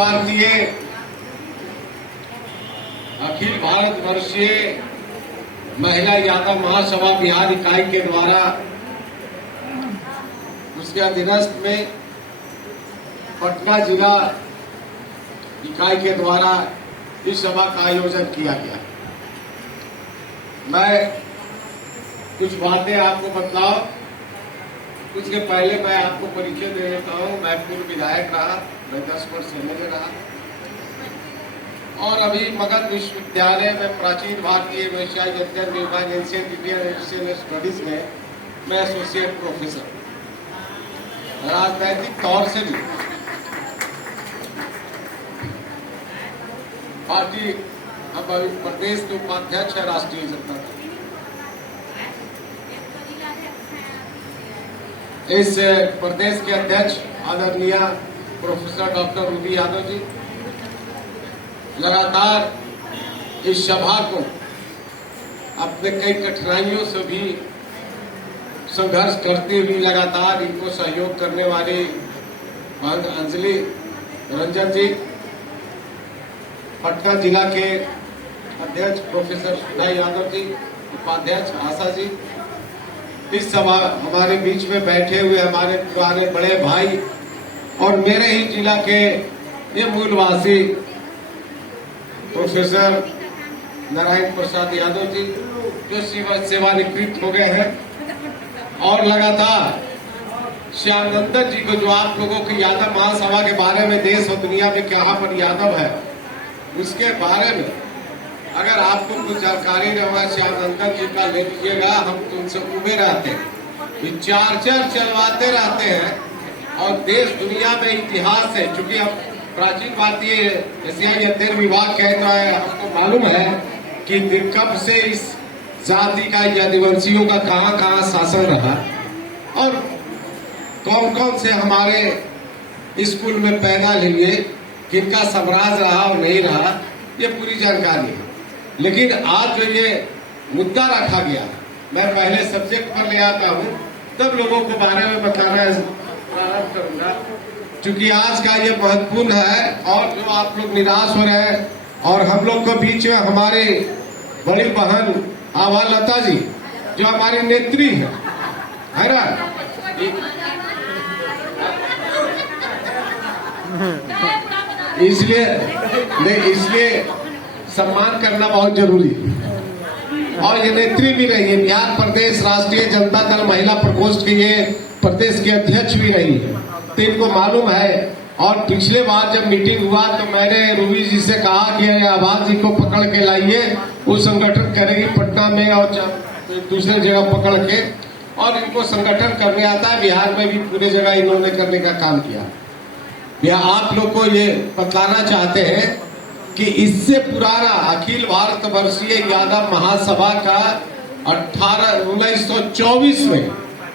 भारतीय अखिल भारत वर्षीय महिला यादव महासभा बिहार इकाई के द्वारा उसके अधीनस्थ में पटना जिला इकाई के द्वारा इस सभा का आयोजन किया गया। मैं कुछ बातें आपको बतलाऊं। उसके पहले मैं आपको परिचय दे देता हूँ। मैं पूर्व विधायक रहा, मैं 10 वर्ष एमएलए रहा और अभी मगध विश्वविद्यालय में प्राचीन भारतीय व्यवसाय अध्ययन विभाग एशियन इंडियन एशियन स्टडीज में मैं एसोसिएट प्रोफेसर। राजनैतिक तौर से भी पार्टी हमारे प्रदेश के उपाध्यक्ष है राष्ट्रीय जनता दल। इस प्रदेश के अध्यक्ष आदरणीय professor doctor Ruby Yadav ji लगातार इस सभा को अपने कई कठिनाइयों से भी संघर्ष करते हुए लगातार इनको सहयोग करने वाले अंजलि रंजन जी, पटना जिला के अध्यक्ष प्रोफेसर सुधा यादव जी, उपाध्यक्ष आशा जी, इस सभा हमारे बीच में बैठे हुए हमारे पुराने बड़े भाई और मेरे ही जिला के ये मूलवासी प्रोफेसर नारायण प्रसाद यादव जी जो सेवानिवृत्त हो गए हैं, और लगातार श्यामनंदन जी को, जो आप लोगों की यादव महासभा के बारे में देश और दुनिया में कहाँ पर यादव है उसके बारे में अगर आपको कुछ जानकारी न हो, श्यामनंदन जी का ले लीजिएगा। हम तुमसे उम्मीद रहते हैं, चार्जर चलवाते रहते हैं और देश दुनिया में इतिहास है। चूंकि हम प्राचीन भारतीय एशियाई अध्ययन विभाग कहता है, हमको मालूम है कि कब से इस जाति का या आदिवासियों का कहाँ कहाँ शासन रहा और कौन कौन से हमारे स्कूल में पैदा लिए, किनका साम्राज्य रहा और नहीं रहा, ये पूरी जानकारी है। लेकिन आज जो ये मुद्दा रखा गया, मैं पहले सब्जेक्ट पर ले आता हूँ तब लोगों को बारे में बताना प्रारंभ करूंगा। चूंकि आज का ये महत्वपूर्ण है और जो आप लोग निराश हो रहे हैं, और हम लोग को बीच में हमारे बड़ी बहन आभा लता जी जो हमारी नेत्री है ना, इसलिए सम्मान करना बहुत जरूरी है। और ये नेत्री भी रही है, बिहार प्रदेश राष्ट्रीय जनता दल महिला प्रकोष्ठ की ये प्रदेश के अध्यक्ष भी रही है, तो इनको मालूम है। और पिछले बार जब मीटिंग हुआ तो मैंने रूबी जी से कहा कि आवाज जी को पकड़ के लाइए, वो संगठन करेगी पटना में और दूसरे जगह पकड़ के, और इनको संगठन करने आता है। बिहार में भी पूरे जगह इन्होंने करने का काम किया। आप लोग को ये बतलाना चाहते हैं कि इससे पुराना अखिल भारत वर्षीय यादव महासभा का 1924 में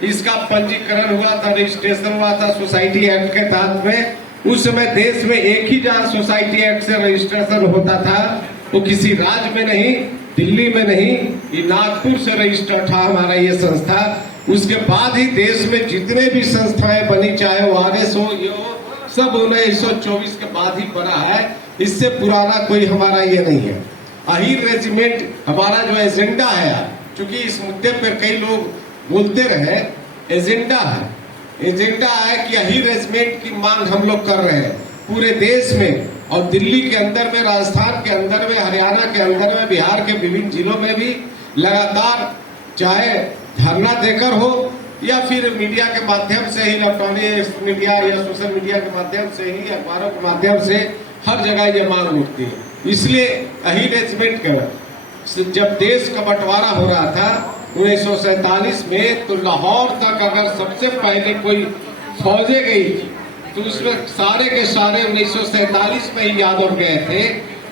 इसका पंजीकरण हुआ था, रजिस्ट्रेशन हुआ था सोसाइटी एक्ट के तहत में। उस समय देश में एक ही जहाँ सोसाइटी एक्ट से रजिस्ट्रेशन होता था, वो किसी राज्य में नहीं, दिल्ली में नहीं, ये नागपुर से रजिस्टर्ड था हमारा ये संस्था। उसके बाद ही देश में जितने भी संस्थाएं बनी, चाहे वो RS हो, ये हो, सब 1924 के बाद ही बना है। इससे पुराना कोई हमारा ये नहीं है। अहीर रेजिमेंट हमारा जो एजेंडा है, क्योंकि इस मुद्दे पर कई लोग बोलते रहे, एजेंडा है कि अहीर रेजिमेंट की मांग हम लोग कर रहे हैं पूरे देश में, और दिल्ली के अंदर में, राजस्थान के अंदर में, हरियाणा के अंदर में, बिहार के विभिन्न जिलों में भी लगातार चाहे धरना देकर हो या फिर मीडिया के माध्यम से ही, इलेक्ट्रॉनिक मीडिया या सोशल मीडिया के माध्यम से ही, अखबारों के माध्यम से हर जगह ये मांग उठती है। इसलिए अहीर रेजिमेंट का जब देश का बंटवारा हो रहा था 1947 में, तो लाहौर तक अगर सबसे पहले कोई फौजें गई थी तो उसमें सारे के सारे 1947 में ही यादव गए थे,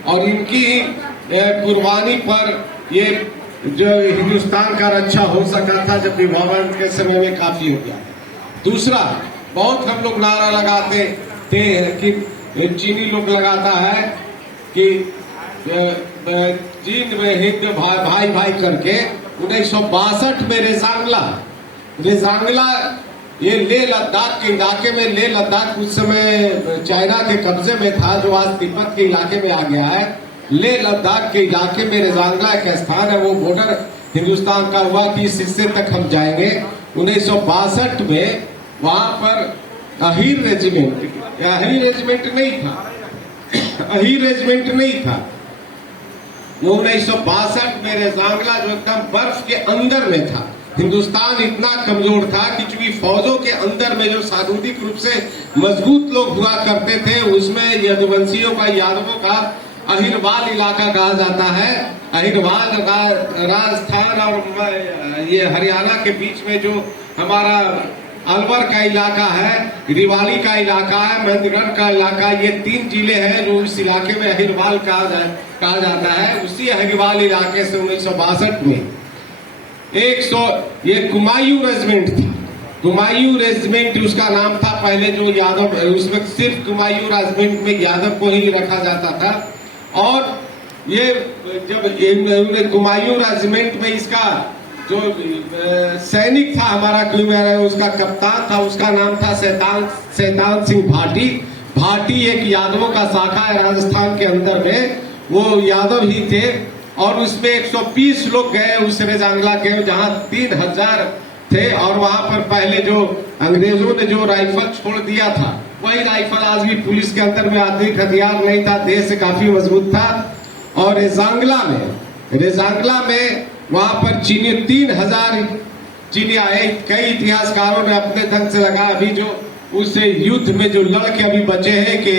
और इनकी कुर्बानी पर ये जो हिंदुस्तान का रक्षा हो सका था जब विभाजन के समय में काफी हो गया। दूसरा, बहुत हम लोग नारा लगाते थे कि चीनी लोग लगाता है कि चीन में हिंद भाई भाई करके 1962 में रेजांगला ये लेह लद्दाख के इलाके में, लेह लद्दाख उस समय चाइना के कब्जे में था, जो आज तिब्बत के इलाके में आ गया है। लेह लद्दाख के इलाके में रेजांगला एक स्थान है, वो बॉर्डर हिंदुस्तान का हुआ कि इस हिस्से तक हम जाएंगे। 1962 में वहां पर अहीर रेजिमेंट नहीं था। वो 1962 में रेजांगला जो एकदम बर्फ के अंदर में था। हिंदुस्तान इतना कमजोर था कि चूंकि फौजों के अंदर में जो सामुदायिक रूप से मजबूत लोग हुआ करते थे, उसमें यदुवंशियों का, यादवों का अहिरवाल इलाका कहा जाता है। अहिरवाल राजस्थान और ये हरियाणा के बीच में जो हमारा अलवर का इलाका है, रिवाड़ी का इलाका है, महेंद्रगढ़ का इलाका, ये 3 जिले हैं जो इस इलाके में अहिरवाल कहा जाता है। उसी अहिरवाल इलाके से 1962 में ये कुमायूं रेजिमेंट था। कुमायूं रेजिमेंट उसका नाम था पहले, जो यादव, उसमें सिर्फ कुमायूं रेजिमेंट में यादव को ही रखा जाता था। और ये जब कुमायूं रेजिमेंट में इसका जो सैनिक था हमारा, उसका कप्तान था, उसका नाम था शैतान सिंह भाटी। भाटी एक यादवों का शाखा है राजस्थान के अंदर में, वो यादव ही थे। और उसमें 120 लोग गए उस रेजांगला के, जहां 3000 थे। और वहां पर पहले जो अंग्रेजों ने जो राइफल छोड़ दिया था, वही राइफल आज भी पुलिस के अंदर में आधुनिक हथियार नहीं था, देश से काफी मजबूत था। और रेजांगला में वहां पर चीनी 3000 चीनी आए। कई इतिहासकारों ने अपने ढंग से लगा, अभी जो उस युद्ध में जो लड़के अभी बचे हैं कि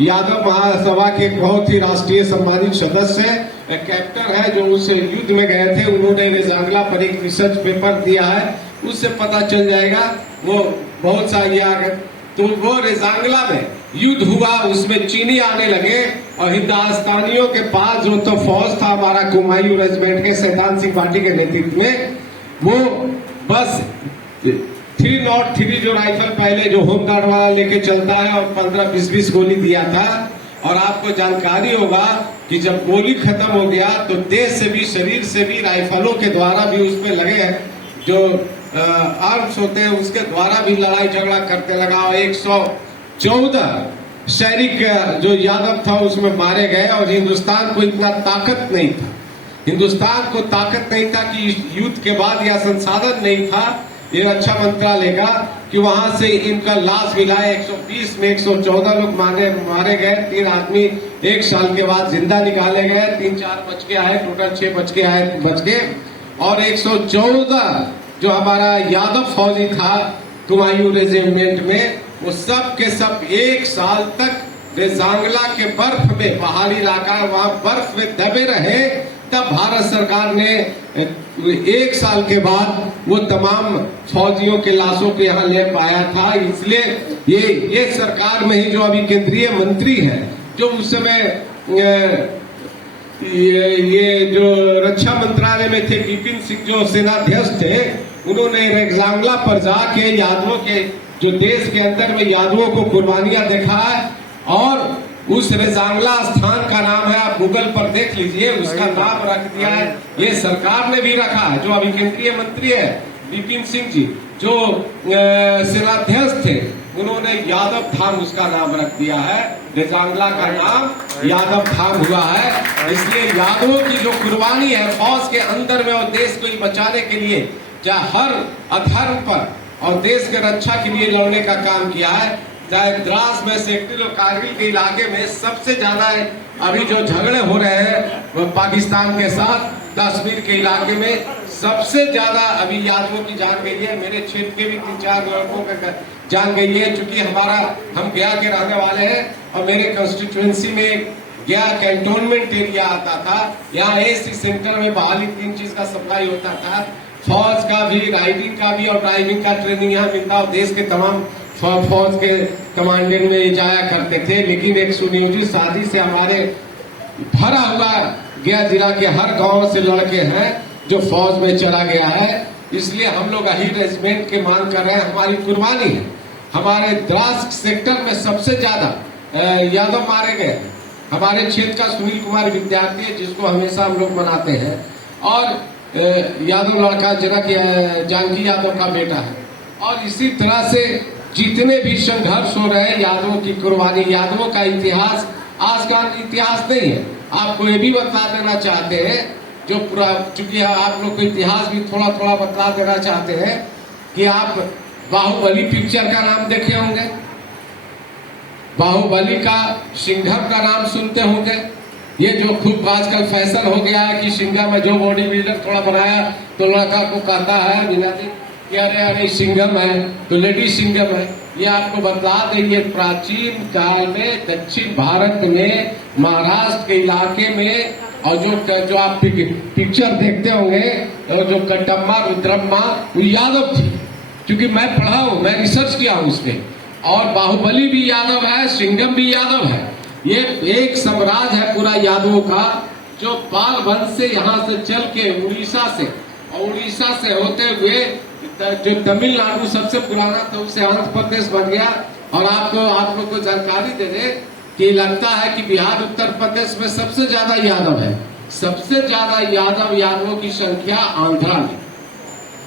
यादव महासभा के बहुत ही राष्ट्रीय सम्मानित सदस्य है, कैप्टन है, जो उस युद्ध में गए थे, उन्होंने रेजांगला पर एक रिसर्च पेपर दिया है, उससे पता चल जाएगा। वो बहुत सा तो वो रेजांगला में युद्ध हुआ, उसमें चीनी आने लगे और हिंदुस्तानियों के पास जो तो फौज था हमारा कुमायूं रेजिमेंट के शैतान सिंह भाटी के नेतृत्व में, वो बस 303 जो राइफल पहले जो होमगार्ड वाला लेके चलता है, और 15-20 गोली दिया था। और आपको जानकारी होगा कि जब गोली खत्म हो गया तो देश से भी, शरीर से भी, राइफलों के द्वारा भी उसमें लगे जो आर्म्स होते हैं उसके द्वारा भी लड़ाई झगड़ा करते लगा। 114 सैनिक जो यादव था उसमें मारे गए। और हिंदुस्तान को इतना ताकत नहीं था, हिंदुस्तान को ताकत नहीं था कि युद्ध के बाद या संसाधन नहीं था ये रक्षा मंत्रालय का कि वहां से इनका लाश मिलाए। 120 में 114 लोग मारे गए। 3 आदमी 1 साल के बाद जिंदा निकाले गए, 3-4 बच के आए, टोटल 6 बच के। और 114 जो हमारा यादव फौजी था कुमायूं रेजिमेंट में, वो सब के सब 1 साल तक रेजांगला के बर्फ में, पहाड़ी इलाका वहां बर्फ में दबे रहे। तब भारत सरकार ने 1 साल के बाद वो तमाम फौजियों के लाशों को यहाँ ले पाया था। इसलिए ये सरकार में ही जो अभी केंद्रीय मंत्री है, जो उस समय ये जो रक्षा मंत्रालय में थे, विपिन सिंह जो सेनाध्यक्ष थे, उन्होंने रेजांगला पर जाके यादवों के जो देश के अंदर में यादवों को कुर्बानियां देखा है। और उस रेजांगला स्थान का नाम है, आप गूगल पर देख लीजिए, उसका नाम रख दिया है, ये सरकार ने भी रखा है। जो अभी केंद्रीय मंत्री है विपिन सिंह जी, जो सेनाध्यक्ष थे, उन्होंने यादव धाम उसका नाम रख दिया है। रेजांगला का नाम यादव धाम हुआ है। इसलिए यादवों की जो कुर्बानी है फौज के अंदर में और देश को बचाने के लिए, चाहे हर अधर्म पर और देश के रक्षा के लिए लड़ने का काम किया है। चाहे द्रास में, सेक्टर और कारगिल के इलाके में सबसे ज्यादा अभी जो झगड़े हो रहे हैं पाकिस्तान के साथ, कश्मीर के इलाके में सबसे ज्यादा अभी यादवों की जान गई है। मेरे क्षेत्र के भी 3-4 लड़कों का जान गई है। चूंकि हम गया के रहने वाले हैं और मेरे कंस्टिट्यूएंसी में गया कैंटोनमेंट एरिया आता था। यहाँ एसी सेंटर में बहाली 3 चीज का सप्लाई होता था, फौज का भी, राइडिंग का भी और ड्राइविंग का ट्रेनिंग यहाँ मिलता। और देश के तमाम फौज के कमांडेंट में जाया करते थे। लेकिन एक सुनियोजित साजिश से हमारे भरा हुआ गया जिला के हर गांव से लड़के हैं जो फौज में चला गया है। इसलिए हम लोग अहीर रेजिमेंट की मांग कर रहे हैं, हमारी कुर्बानी है। हमारे द्रास सेक्टर में सबसे ज्यादा यादव मारे गए। हमारे क्षेत्र का सुनील कुमार विद्यार्थी है, जिसको हमेशा हम लोग मनाते हैं। और यादव लड़का जनक जानकी यादव का बेटा है, और इसी तरह से जितने भी संघर्ष हो रहे हैं, यादवों की कुर्बानी, यादवों का इतिहास आज का इतिहास नहीं है। आपको ये भी बता देना चाहते हैं, जो पूरा, चूंकि आप लोग को इतिहास भी थोड़ा थोड़ा बता देना चाहते हैं कि आप बाहुबली पिक्चर का नाम देखे होंगे, बाहुबली का सिंघम का नाम सुनते होंगे। ये जो खूब आजकल फैशन हो गया है कि सिंघम में जो बॉडी बिल्डर थोड़ा बनाया तो लड़का को कहता है बिना कि अरे अरे सिंघम है तो लेडी सिंघम है। ये आपको बता देंगे, प्राचीन काल में दक्षिण भारत में महाराष्ट्र के इलाके में, और जो आप पिक्चर देखते होंगे, और जो कटम्मा रुद्रम्मा वो यादव थी, क्योंकि मैं पढ़ा हूँ, मैं रिसर्च किया हूँ उसमें। और बाहुबली भी यादव है, सिंघम भी यादव है। ये एक साम्राज्य है पूरा यादवों का, जो पाल वंश से यहाँ से चल के उड़ीसा से, और उड़ीसा से होते हुए जो तमिलनाडु सबसे पुराना था उससे आंध्र प्रदेश बन गया। और आप लोग को जानकारी दे दे कि लगता है कि बिहार उत्तर प्रदेश में सबसे ज्यादा यादव है, सबसे ज्यादा यादवों की संख्या आंध्रा में।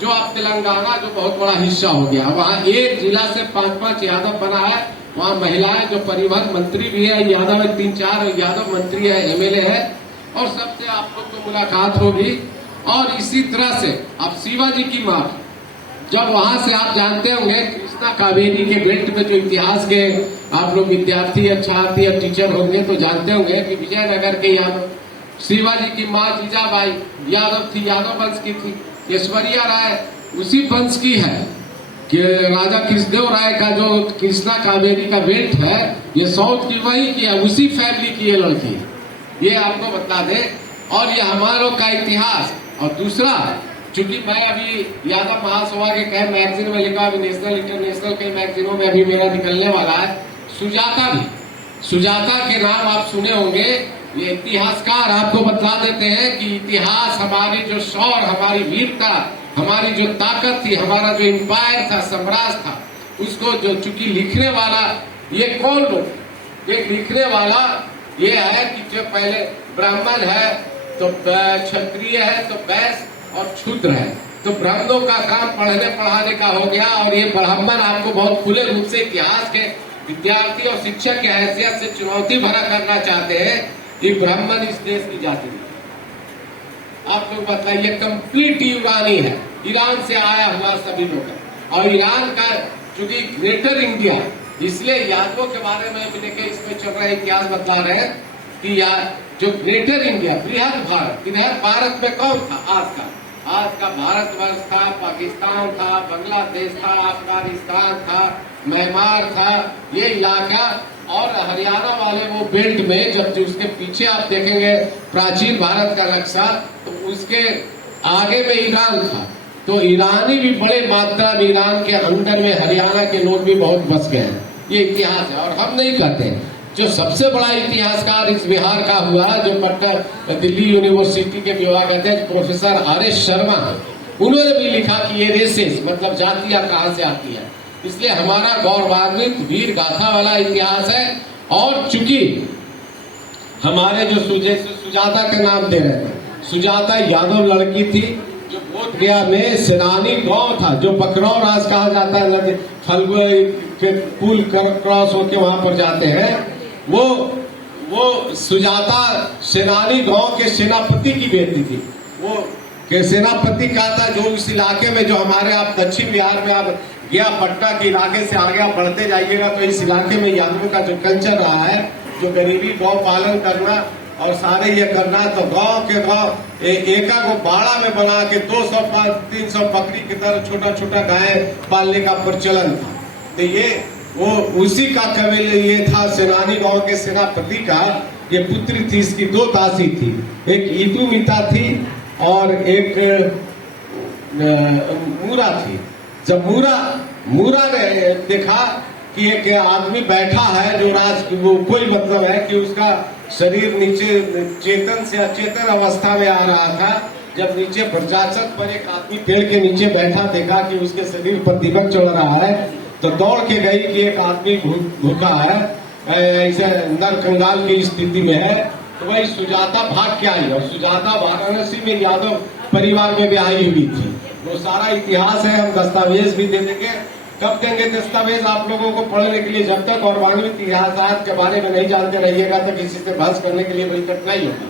जो आप तेलंगाना जो बहुत बड़ा हिस्सा हो गया, वहाँ एक जिला से 5-5 यादव बना है। वहाँ महिलाएं जो परिवहन मंत्री भी है यादव है, 3-4 यादव मंत्री है, एमएलए है, और सबसे आप लोग को मुलाकात होगी। और इसी तरह से अब शिवाजी की माँ, जब वहां से आप जानते होंगे कृष्णा कावेरी के बेल्ट में जो इतिहास के आप लोग विद्यार्थी या छात्र या टीचर होंगे तो जानते होंगे कि विजयनगर के यादव, शिवाजी की माँ जीजाबाई यादव थी, यादव वंश की थी। ऐश्वर्या राय उसी वंश की है कि राजा कृष्णदेव राय का जो कृष्णा कावेरी का बेल्ट है ये साउथ की वही की है, उसी फैमिली की ये लड़की है। ये आपको बता दे। और ये हमारों का इतिहास। और दूसरा, चूंकि मैं अभी यादव महासभा के कई मैगजीन में लिखा, अभी नेशनल इंटरनेशनल कई मैगजीनों में अभी मेरा निकलने वाला है। सुजाता भी, सुजाता के नाम आप सुने होंगे। ये इतिहासकार आपको बता देते हैं कि इतिहास हमारी जो शौर्य, हमारी वीरता, हमारी जो ताकत थी, हमारा जो एम्पायर था, साम्राज्य था, उसको जो चूंकि लिखने वाला ये कौन लोग, ये लिखने वाला ये है कि जो पहले ब्राह्मण है तो क्षत्रिय है तो वैश्य और क्षुद्र है, तो ब्राह्मणों का काम पढ़ने पढ़ाने का हो गया। और ये ब्राह्मण आपको बहुत खुले रूप से इतिहास के विद्यार्थी और शिक्षक की हैसियत से चुनौती भरा करना चाहते हैं कि ब्राह्मण इस देश की जाति नहीं। आप लोग बताइए, कंप्लीट ईरानी है, ईरान से आया हुआ सभी लोग। और ईरान का चूंकि ग्रेटर इंडिया, इसलिए यादवों के बारे में भी लेके इसमें चल रहा इतिहास बता रहे हैं कि जो ग्रेटर इंडिया, बृहद भारत, बृहद भारत में कौन था? आज का भारतवर्ष था, पाकिस्तान था, बांग्लादेश था, अफगानिस्तान था, म्यांमार था, ये इलाका। और हरियाणा वाले वो बेल्ट में जब उसके पीछे आप देखेंगे प्राचीन भारत का नक्शा, तो उसके आगे में ईरान था। तो ईरानी भी बड़े मात्रा में, ईरान के अंदर में हरियाणा के लोग भी बहुत बस गए हैं। ये इतिहास है और हम नहीं कहते। जो सबसे बड़ा इतिहासकार इस बिहार का हुआ, जो पटना दिल्ली यूनिवर्सिटी के विभाग अध्यक्ष प्रोफेसर आर.एस. शर्मा, उन्होंने भी लिखा कि ये रेसेस मतलब जातियां कहां से आती है। इसलिए हमारा गौरवान्वित वीर गाथा वाला इतिहास है। और चूंकि हमारे जो सुजाता के नाम दे रहे थे, सुजाता यादव लड़की थी जो बोध गया में सेनानी गांव था, जो पकड़ाव राज कहा जाता है, फल्गु के पुल क्रॉस होके वहां पर जाते हैं। वो सुजाता सेनानी गांव के सेनापति की बेटी थी। वो के सेनापति कहा था, जो उस इलाके में, जो हमारे आप दक्षिण बिहार में आप गया पटना के इलाके से आगे आप बढ़ते जाइएगा तो इस इलाके में यादवों का जो कल्चर रहा है, जो गरीबी गौ पालन करना और सारे ये करना, तो गांव के गांव एका को बाड़ा में बना के 200-300 बकरी की तरह छोटा छोटा गाय पालने का प्रचलन था। तो ये वो उसी का कबीले ये था, सेनानी गांव के सेनापति का ये पुत्री थी। इसकी 2 दासी थी, एक ईदुमिता थी और एक मूरा थी। जब मूरा ने देखा कि एक आदमी बैठा है जो वो कोई मतलब है कि उसका शरीर नीचे चेतन से अचेतन अवस्था में आ रहा था, जब नीचे प्रजाचक पर एक आदमी पेड़ के नीचे बैठा, देखा कि उसके शरीर पर दीपक चढ़ रहा है, तो दौड़ के गई कि एक आदमी भूखा है, ऐसे नर कंगाल की स्थिति में है। तो वही सुजाता भाग के आई। और सुजाता वाराणसी में यादव परिवार में ब्याही हुई थी। वो सारा इतिहास है, हम दस्तावेज भी दे देंगे। कब देंगे दस्तावेज आप लोगों को पढ़ने के लिए? जब तक और मानवीय इतिहास के बारे में नहीं जानते रहिएगा तो किसी से बहस करने के लिए बड़ी कठिनाई होगी।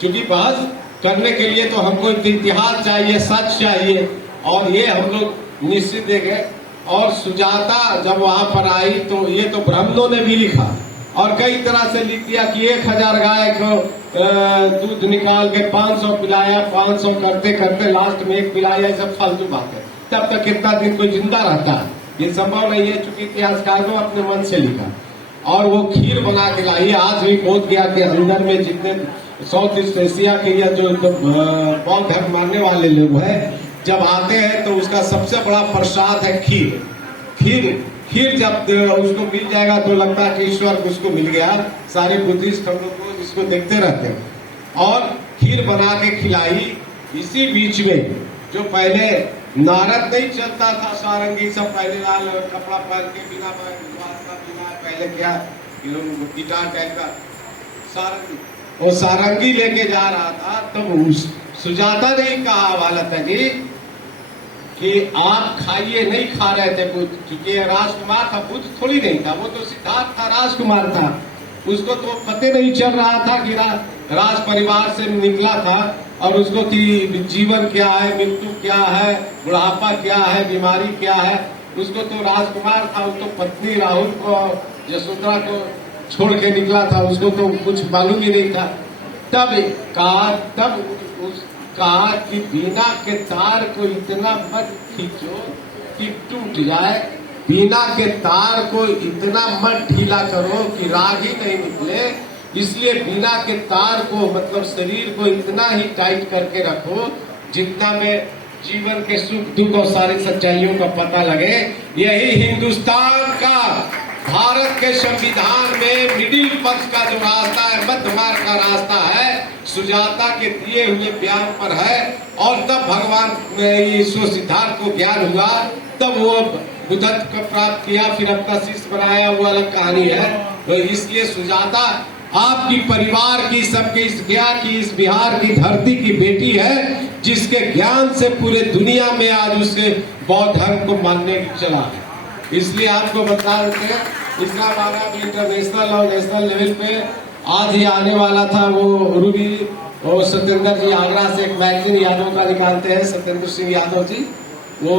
क्योंकि बहस करने के लिए तो हमको इतिहास चाहिए, सच चाहिए, और ये हम लोग निश्चित देंगे। और सुजाता जब वहां पर आई तो ये तो ब्राह्मणों ने भी लिखा और कई तरह से लिख दिया कि 1000 गाय को दूध निकाल के 500 पिलाया, 500 करते करते लास्ट में 1 पिलाया। ये सब फालतू बात है। तब तक कितना दिन कोई जिंदा रहता है? ये संभव नहीं है, चूंकि इतिहासकारों अपने मन से लिखा। और वो खीर बना के लाई। आज भी बोध गया के अंदर में जितने साउथ ईस्ट एशिया के या जो बौद्ध धर्म मानने वाले लोग हैं, जब आते हैं तो उसका सबसे बड़ा प्रसाद है खीर। खीर जब उसको मिल जाएगा तो लगता है कि ईश्वर उसको मिल गया। सारे बुद्धिस्ट हम लोग को इसको देखते रहते हैं। और खीर बना के खिलाई। इसी बीच में जो पहले नारद नहीं चलता था, सारंगी सब पहले लाल कपड़ा पहन के बिना पहले क्या गिटार टाइप का सारंगी, वो सारंगी लेके जा रहा था। तब सुजाता ने कहा वालता जी कि आप खाइए। नहीं खा रहे थे बुद्ध, क्योंकि राजकुमार था, बुद्ध थोड़ी नहीं था, वो तो सिद्धार्थ था, राजकुमार था। उसको तो पता नहीं चल रहा था कि राज परिवार से निकला था और उसको जीवन क्या है, मृत्यु क्या है, बुढ़ापा क्या है, बीमारी क्या है। उसको तो राजकुमार था, उसको पत्नी राहुल को, यशोधरा को छोड़ के निकला था, उसको तो कुछ मालूम ही नहीं था। तब कहा कि बीना के तार को इतना मत खींचो कि टूट जाए, बीना के तार को इतना मत ढीला करो कि राग ही नहीं निकले। इसलिए बीना के तार को मतलब शरीर को इतना ही टाइट करके रखो जितना में जीवन के सुख दुख और सारी सच्चाइयों का पता लगे। यही हिंदुस्तान का, भारत के संविधान में मिडिल पथ का जो रास्ता है, मध्य मार्ग का रास्ता है, सुजाता के दिए हुए बयान पर है। और तब भगवान सिद्धार्थ को ज्ञान हुआ, तब वो बुद्धत्व को प्राप्त किया, फिर अपना शिष्य बनाया, वो अलग कहानी है। तो इसलिए सुजाता आपकी परिवार की, सबके इस ज्ञान की, इस बिहार की धरती की बेटी है, जिसके ज्ञान से पूरे दुनिया में आज उसके बौद्ध धर्म को मानने चला है। इसलिए आपको बता देते हैं, इस्लाम आना भी इंटरनेशनल और नेशनल लेवल पे आज ही आने वाला था। वो रूबी और सत्येंद्र जी आगरा से एक मैगजीन यादव का निकालते हैं, सत्येंद्र सिंह यादव जी, वो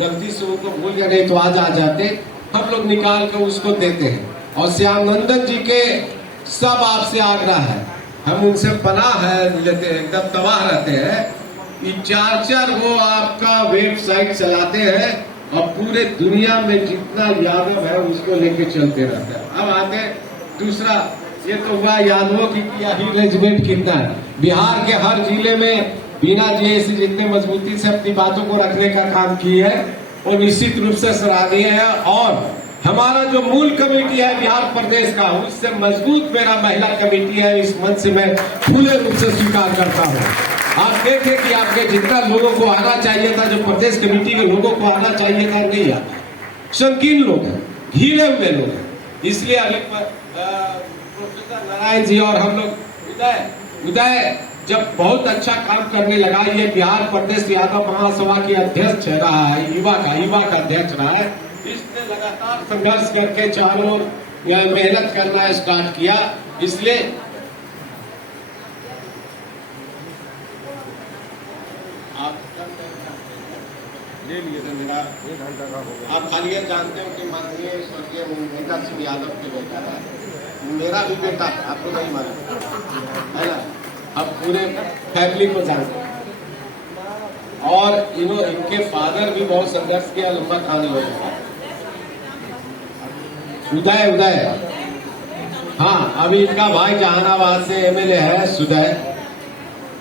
गलती से उनको भूल गए, नहीं तो आज आ जाते। हम लोग निकाल के उसको देते हैं। और श्याम नंदन जी के सब आपसे आग्रह है, हम उनसे पनाह है लेते हैं, एकदम तबाह रहते हैं। 4 वो आपका वेबसाइट चलाते हैं और पूरे दुनिया में जितना यादव है उसको लेके चलते रहते हैं। अब आते दूसरा, ये तो हुआ यादवों की रेजिमेंट कितना है। बिहार के हर जिले में बिना जैसे जितने मजबूती से अपनी बातों को रखने का काम किया है वो निश्चित रूप से सराहनीय है। और हमारा जो मूल कमेटी है बिहार प्रदेश का, उससे मजबूत मेरा महिला कमेटी है। इस मंच से मैं खुले रूप से स्वीकार करता हूँ। आप देखें कि आपके जितना लोगों को आना चाहिए था, जो प्रदेश कमेटी के लोगों को आना चाहिए था, नहीं आता। संकीर्ण लोग हैं, घिरे हुए लोग हैं। इसलिए अभी प्रोफेसर नारायण जी और हम लोग उदय जब बहुत अच्छा काम करने लगा, ये बिहार प्रदेश यादव महासभा के अध्यक्ष रहा है, युवा का अध्यक्ष रहा है। इसने लगातार संघर्ष करके चारों ओर मेहनत करना स्टार्ट किया। इसलिए आप ले लिए थे मेरा 1 घंटा का हो गया। आप खाली जानते हो कि माननीय स्वर्गीय मेघा सिंह यादव के बेटा है, मेरा भी बेटा, आपको नहीं मालूम है ना। अब पूरे फैमिली को जानते हैं। और इनके फादर भी बहुत संघर्ष किया, लंबा कहानी हो गया। उदय हाँ, अभी इनका भाई जहानाबाद से एमएलए है सुदय।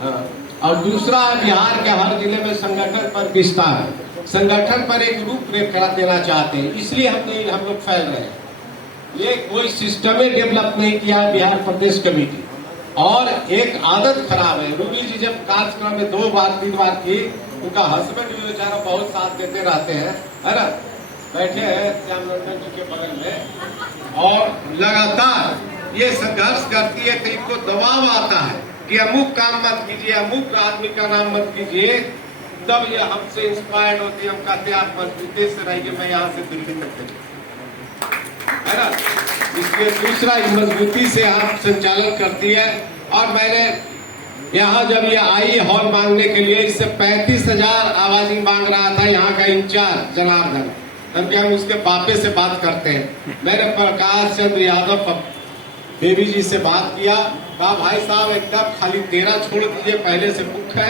हाँ, और दूसरा बिहार के हर जिले में संगठन पर विस्तार, संगठन पर एक रूपरेखा देना चाहते हैं। इसलिए हम लोग फैल रहे हैं। ये कोई सिस्टम डेवलप नहीं किया बिहार प्रदेश कमेटी। और एक आदत खराब है। रूबी जी जब कार्यक्रम में 2 बार 3 बार की, उनका हस्बैंड भी बेचारा बहुत साथ देते रहते हैं, है ना, बैठे हैं श्याम नंदन जी के बगल में, और लगातार ये संघर्ष करती है। तो इनको दबाव आता है कि अमुक काम मत कीजिए, अमुक आदमी का नाम मत कीजिए। तब ये हमसे इंस्पायर्ड होती है, हम कहते हैं आप मजबूती से रहिए, मैं यहाँ से दिल्ली तक चली, है ना। इसलिए दूसरा मजबूती से आप संचालन करती है। और मैंने यहाँ जब ये आई हॉल मांगने के लिए, इससे 35,000 आवाज़ी मांग रहा था यहाँ का इंचार्ज जनार्दन, तभी हम उसके बापे से बात करते हैं। मैंने प्रकाश चंद्र यादव बेबी जी से बात किया, कहा भाई साहब एकदम खाली 13 छोड़ दीजिए, पहले से बुक है,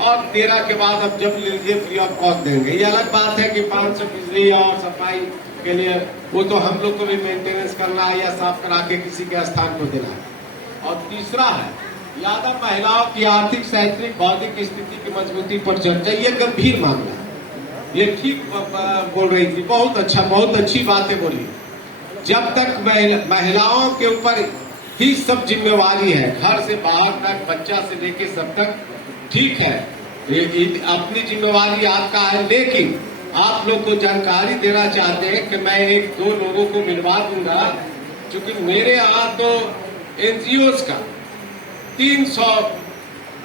और 13 के बाद अब जब लीजिए फ्री ऑफ कॉस्ट देंगे। ये अलग बात है कि 500 बिजली और सफाई के लिए वो तो हम लोग को भी मेंटेनेंस करना है या साफ करा के किसी के स्थान को देना है। और तीसरा है यादव महिलाओं की आर्थिक, शैक्षणिक, बौद्धिक स्थिति की मजबूती पर चर्चा। ये गंभीर मामला है, ये ठीक बोल रही थी, बहुत अच्छा, बहुत अच्छी बातें बोली। जब तक महिलाओं के ऊपर ही सब जिम्मेवारी है, घर से बाहर तक, बच्चा से लेके सब तक, ठीक है, अपनी जिम्मेवारी आपका है, लेकिन आप लोग को जानकारी देना चाहते हैं कि मैं 1-2 लोगों को मिलवा दूंगा, क्योंकि मेरे यहाँ तो एनजीओ का 300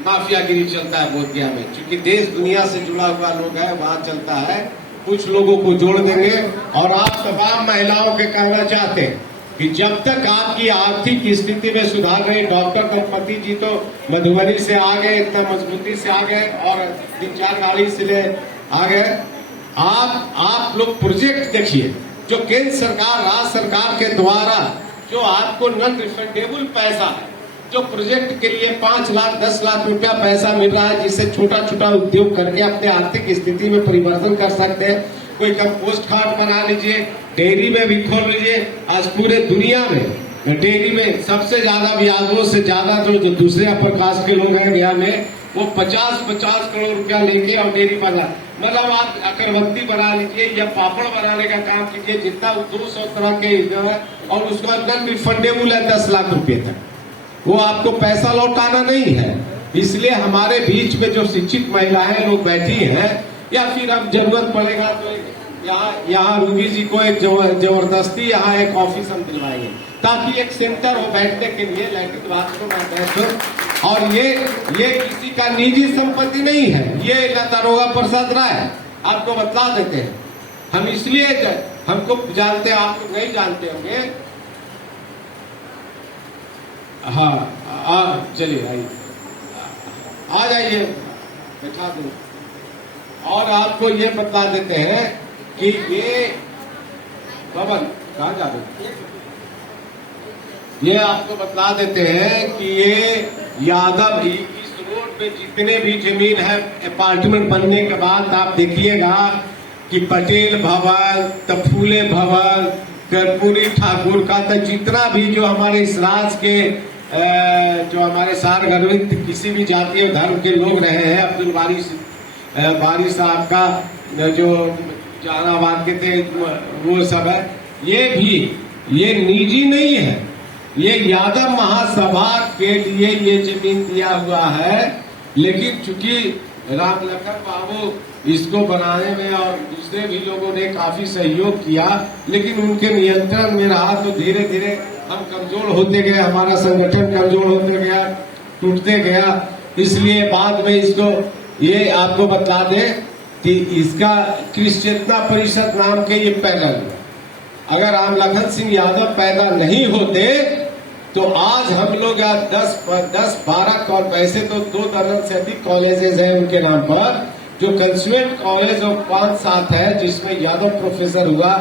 माफियागिरी चलता है बोधगया में, क्योंकि देश दुनिया से जुड़ा हुआ लोग है, वहाँ चलता है। कुछ लोगों को जोड़ देंगे। और आप तमाम महिलाओं के कहना चाहते हैं कि जब तक आपकी आर्थिक स्थिति में सुधार नहीं, डॉक्टर दंपति जी तो मधुबनी से आ गए, इतना मजबूती से आ गए, और 3-4 गाड़ी से ले आ गए। आप लोग प्रोजेक्ट देखिए, जो केंद्र सरकार, राज्य सरकार के द्वारा जो आपको नॉन रिफंडेबल पैसा है, जो प्रोजेक्ट के लिए 5 लाख 10 लाख रुपया पैसा मिल रहा है, जिससे छोटा छोटा उद्योग करके अपने आर्थिक स्थिति में परिवर्तन कर सकते हैं। कोई कंपोस्ट खाद बना लीजिए, डेयरी में भी खोल लीजिए। आज पूरे दुनिया में डेयरी में सबसे ज्यादा यादवों से ज्यादा जो दूसरे अपर कास्ट के लोग हैं बिहार में, वो 50-50 करोड़ रुपया लेके और डेयरी बना, मतलब आप अगरबत्ती बना लीजिए या पापड़ बनाने का काम कीजिए, जितना 200 तरह के, और उसको नॉन रिफंडेबल है 10 लाख रुपए तक, वो आपको पैसा लौटाना नहीं है। इसलिए हमारे बीच में जो शिक्षित महिलाएं लोग बैठी हैं, या फिर अब जरूरत पड़ेगा तो यहाँ रूबी जी को एक जबरदस्ती यहाँ एक ऑफिस हम दिलवाएंगे, ताकि एक सेंटर हो बैठने के लिए, लैट्रिन बाथरूम बैठो। और ये किसी का निजी संपत्ति नहीं है, ये दारोगा प्रसाद राय आपको बता देते हैं। हम इसलिए हमको जानते हैं, आप लोग नहीं जानते होंगे। हाँ, चलिए आइए, आ जाइए, बैठा दो। और आपको ये बता देते हैं कि ये भवन कहाँ जा रहे, ये आपको बता देते हैं कि ये यादव इस रोड पे जितने भी जमीन है अपार्टमेंट बनने के बाद आप देखिएगा कि पटेल भवन, तफूले भवन, कर्पूरी ठाकुर का, तो जितना भी जो हमारे इस राज्य के जो हमारे सार गर्वित किसी भी जातीय धर्म के लोग रहे हैं, अब्दुल बारी साहब का जो जहानाबाद के थे, वो सब है। ये निजी नहीं है, ये यादव महासभा के लिए ये जमीन दिया हुआ है। लेकिन चूंकि राम लखन बाबू इसको बनाने में और दूसरे भी लोगों ने काफी सहयोग किया, लेकिन उनके नियंत्रण में रहा, तो धीरे धीरे हम कमजोर होते गए, हमारा संगठन कमजोर होते गया, टूटते गया। इसलिए बाद में इसको ये आपको बता दें कि इसका कृषि चेतना परिषद नाम के ये पैनल, अगर राम लखन सिंह यादव पैदा नहीं होते तो आज हम लोग 10-12 ऐसे तो 2 दर्जन से अधिक कॉलेजेस हैं उनके नाम पर, जो कंस्टिट्यूएंट कॉलेज और 5-7 है जिसमें यादव प्रोफेसर हुआ,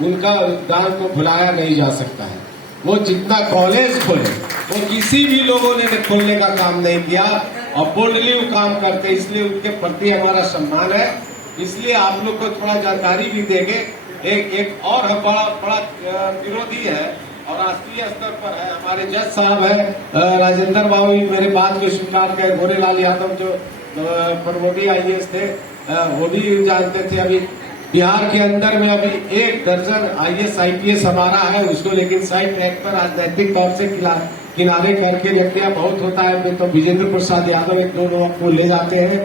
उनका योगदान को भुलाया नहीं जा सकता है। वो जितना कॉलेज खोले, वो किसी भी लोगों ने खोलने का काम नहीं किया, और बोल्डली वो काम करते, इसलिए उनके प्रति हमारा सम्मान है। इसलिए आप लोग को थोड़ा जानकारी भी देंगे। एक और बड़ा विरोधी है और राष्ट्रीय स्तर पर है, हमारे जज साहब है राजेंद्र बाबू, मेरे बात को स्वीकार कर, गोरेलाल यादव जो प्रमोदी IAS थे, वो भी जानते थे। अभी बिहार के अंदर में अभी 1 दर्जन IAS IPS हमारा है, उसको लेकिन साइड ट्रैक पर राजनैतिक तौर से किनारे करके रख दिया। बहुत होता है तो विजेंद्र प्रसाद यादव 1-2 लोगों को ले जाते हैं,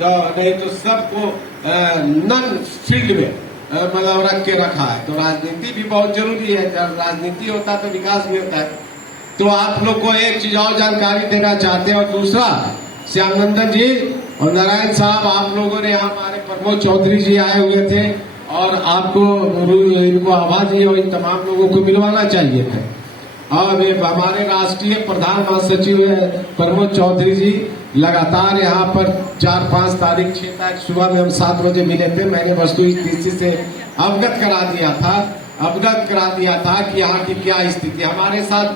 नहीं तो सबको नन फील्ड में मतलब रख के रखा है। तो राजनीति भी बहुत जरूरी है, जब राजनीति होता है तो विकास भी होता है। तो आप लोग को एक चीज और जानकारी देना चाहते हैं। और दूसरा, श्याम नंदन जी और नारायण साहब, आप लोगों ने यहाँ हमारे प्रमोद चौधरी जी आए हुए थे और आपको इनको आभा जी और इन तमाम लोगों को मिलवाना चाहिए थे। और हमारे राष्ट्रीय प्रधान महासचिव प्रमोद चौधरी जी लगातार यहाँ पर 4-5 तारीख 6 तारीख सुबह में हम 7 बजे मिले थे। मैंने वस्तुस्थिति से अवगत करा दिया था कि यहाँ की क्या स्थिति। हमारे साथ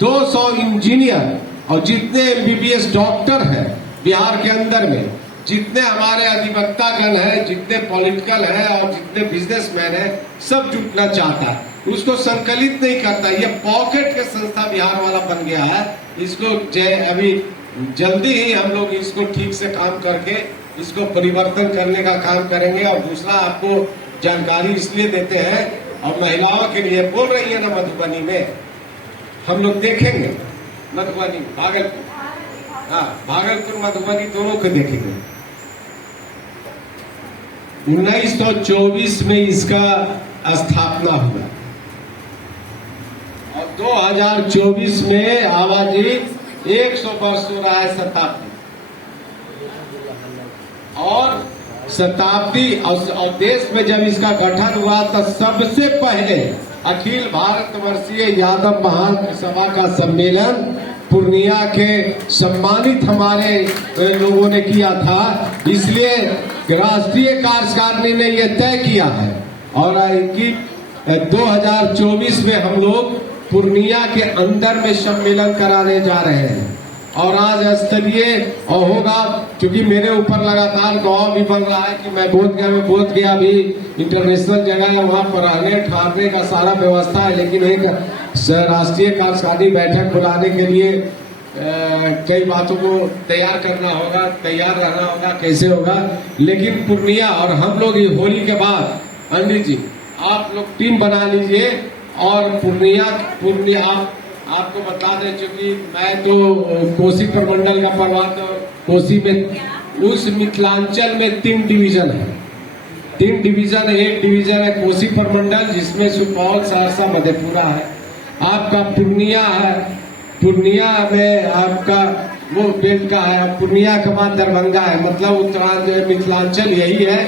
200 इंजीनियर और जितने MBBS डॉक्टर हैं बिहार के अंदर में, जितने हमारे अधिवक्ता गण है, जितने पॉलिटिकल है और जितने बिजनेसमैन है, सब जुटना चाहता है। उसको संकलित नहीं करता। ये पॉकेट के संस्था बिहार वाला बन गया है। इसको अभी जल्दी ही हम लोग इसको ठीक से काम करके इसको परिवर्तन करने का काम करेंगे। और दूसरा, आपको जानकारी इसलिए देते हैं और महिलाओं के लिए बोल रही है ना, मधुबनी में हम लोग देखेंगे, मधुबनी भागलपुर, हाँ भागलपुर मधुबनी दोनों को देखेंगे। 1924 में इसका स्थापना हुआ और 2024 में आबादी 100 वर्ष हो रहा है, शताब्दी। और देश में जब इसका गठन हुआ तो सबसे पहले अखिल भारतवर्षीय यादव महासभा का सम्मेलन पूर्णिया के सम्मानित हमारे लोगों ने किया था। इसलिए राष्ट्रीय कार्यकारिणी ने यह तय किया है और कि 2024 में हम लोग पूर्णिया के अंदर में सम्मेलन कराने जा रहे हैं और आज स्तरीय होगा। क्योंकि मेरे ऊपर लगातार गाँव भी बन रहा है कि मैं बोध गया भी इंटरनेशनल जगह है, वहाँ पर रहने ठहरने का सारा व्यवस्था है। लेकिन एक राष्ट्रीय कार्यकारिणी बैठक बुलाने के लिए कई बातों को तैयार करना होगा, तैयार रहना होगा, कैसे होगा। लेकिन पूर्णिया और हम लोग होली के बाद अनिल जी आप लोग टीम बना लीजिए और पूर्णिया आपको बता दें, चूंकि मैं तो कोसी प्रमंडल का प्रभाव, तो कोसी में उस मिथिलांचल में 3 डिवीजन है। 3 डिवीजन, एक डिवीजन है कोसी प्रमंडल जिसमें सुपौल, सहरसा, मधेपुरा है। आपका पूर्णिया है, पूर्णिया में आपका वो बेल्ट का है, पूर्णिया के बाद दरभंगा है। मतलब उत्तरांचल मिथिलांचल यही है।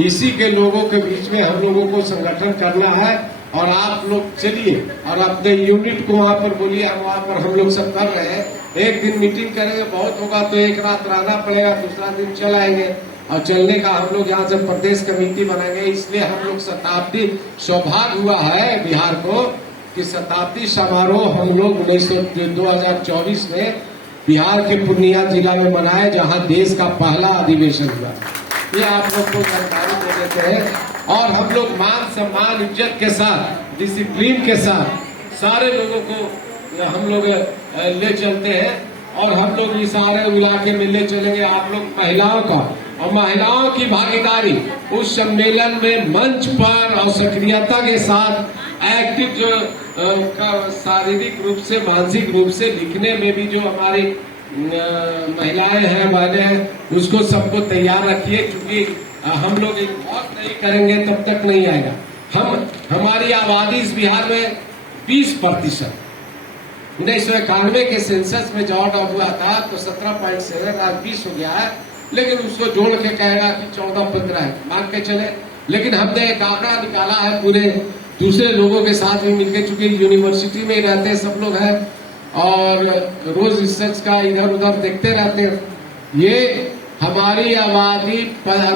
इसी के लोगों के बीच में हम लोगों को संगठन करना है और आप लोग चलिए और अपने यूनिट को वहाँ पर बोलिए। वहाँ पर हम लोग सब कर रहे हैं। एक दिन मीटिंग करेंगे, बहुत होगा तो एक रात रहना पड़ेगा, दूसरा दिन चल आएंगे। और चलने का हम लोग यहाँ से प्रदेश कमेटी बनाएंगे। इसलिए हम लोग शताब्दी, सौभाग्य हुआ है बिहार को कि शताब्दी समारोह हम लोग 2024 में बिहार के पूर्णिया जिला में मनाए, जहाँ देश का पहला अधिवेशन हुआ। ये आप लोग को जानकारी दे देते हैं। और हम लोग मान सम्मान, इज्जत के साथ, डिसिप्लिन के साथ सारे लोगों को हम लोग ले चलते हैं और हम लोग इस सारे इलाके में ले चलेंगे। आप लोग महिलाओं का और महिलाओं की भागीदारी उस सम्मेलन में मंच पर और सक्रियता के साथ एक्टिव जो शारीरिक रूप से, मानसिक रूप से लिखने में भी जो हमारी महिलाएं हैं, बहनें हैं, उसको सबको तैयार रखिए। क्योंकि हम लोग बहुत नहीं करेंगे तब तक नहीं आएगा। हमारी आबादी इस बिहार में 20%, 1991 के सेंसस में जॉब हुआ था तो 17.7, आज 20 हो गया है। लेकिन उसको जोड़ के कहेगा कि 14-15 है, मान के चले। लेकिन हमने एक आंकड़ा निकाला है पूरे दूसरे लोगों के साथ भी मिलकर, चूंकि यूनिवर्सिटी में रहते हैं सब लोग हैं और रोज रिसर्च का इधर उधर देखते रहते हैं। ये हमारी आबादी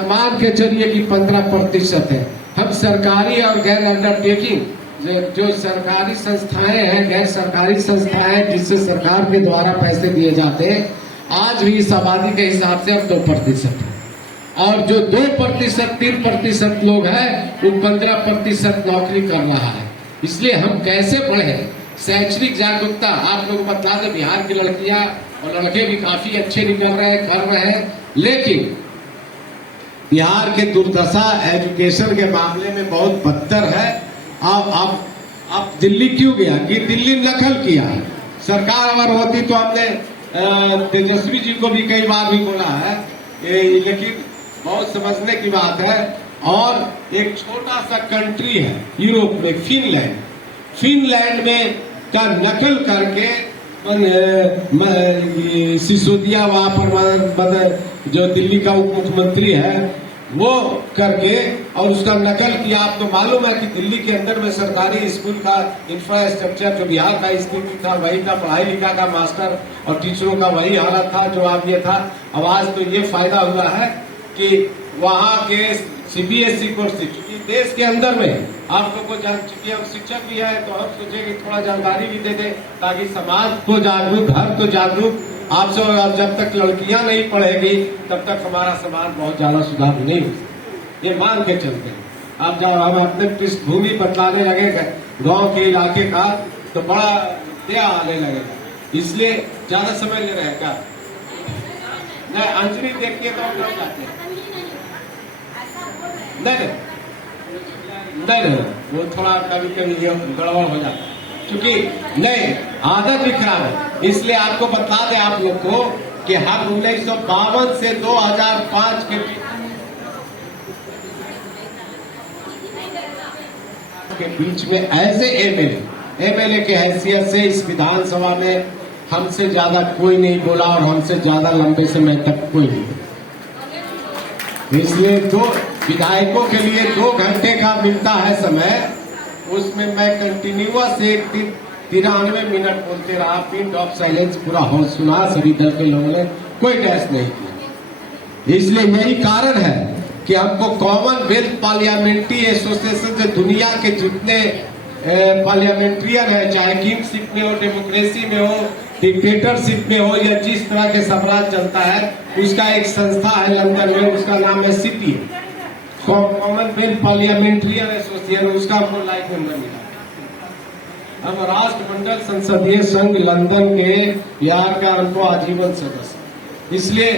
मान के चलिए कि 15% है। हम सरकारी और गैर अंडरटेकिंग जो सरकारी संस्थाएं हैं, गैर सरकारी संस्थाएं जिससे सरकार के द्वारा पैसे दिए जाते हैं, आज भी इस आबादी के हिसाब से अब 2% है। और जो 2%, 3% लोग हैं, वो 15% नौकरी कर रहा है। इसलिए हम कैसे बढ़े, शैक्षणिक जागरूकता आप लोग बता दें। बिहार की लड़कियां और लड़के भी काफी अच्छे निकल रहे हैं, कर रहे हैं। लेकिन बिहार के दुर्दशा एजुकेशन के मामले में बहुत बदतर है। आप दिल्ली क्यों गया कि दिल्ली नकल किया। सरकार अगर होती तो हमने तेजस्वी जी को भी कई बार भी बोला है, लेकिन बहुत समझने की बात है। और एक छोटा सा कंट्री है यूरोप में, फिनलैंड में का नकल करके सिसोदिया वहां पर जो दिल्ली का उप मुख्यमंत्री है वो करके और उसका नकल किया। आपको मालूम है कि दिल्ली के अंदर में सरकारी स्कूल का इंफ्रास्ट्रक्चर जो बिहार का स्थिति था वही था, पढ़ाई लिखा का मास्टर और टीचरों का वही हालत था जो आप ये था। अब आज तो ये फायदा हुआ है कि वहाँ के सीबीएसई कोर्स, चूंकि देश के अंदर में आप लोग को चूंकि हम शिक्षक भी है तो हम सोचे कि थोड़ा जानकारी भी दे दें ताकि समाज को जागरूक, घर को जागरूक। आपसे और जब तक लड़कियां नहीं पढ़ेगी तब तक हमारा समाज बहुत ज्यादा सुधार नहीं हो सकता, ये मान के चलते हैं। आप जब हम अपने पृष्ठभूमि बतलाने लगे गांव के इलाके का तो बड़ा दया आने लगेगा, इसलिए ज्यादा समय ले रहेगा। नहीं अंजलि देखिए तो हम लोग जाते हैं, नहीं वो थोड़ा कभी कभी गड़बड़ हो जाता है क्योंकि नहीं आदत भी खराब है। इसलिए आपको बता दें आप लोग को कि हम 1952 से 2005 के बीच में ऐसे एमएलए के हैसियत से इस विधानसभा में हमसे ज्यादा कोई नहीं बोला और हमसे ज्यादा लंबे समय तक कोई नहीं। इसलिए दो विधायकों के लिए 2 घंटे का मिलता है समय, उसमें मैं कंटिन्यूअस 93 मिनट बोलते रहा। पिन ऑफ साइलेंस पूरा हॉल सुना, सभी दल के लोगों ने कोई टेस्ट नहीं किया। इसलिए यही कारण है कि हमको कॉमनवेल्थ पार्लियामेंट्री एसोसिएशन से दुनिया के जितने पार्लियामेंट्रियन है, चाहे किंगशिप में हो, डेमोक्रेसी में हो, डिक्टेटरशिप में हो या जिस तरह के साम्राज्य चलता है, उसका एक संस्था है लंदन में, उसका नाम है सीपी, कॉमनवेल्थ पार्लियामेंट्रियन एसोसिएशन, उसका हमको लाइफ मेंबर मिला। हम राष्ट्रमंडल संसदीय संघ लंदन के बिहार का हमको आजीवन सदस्य। इसलिए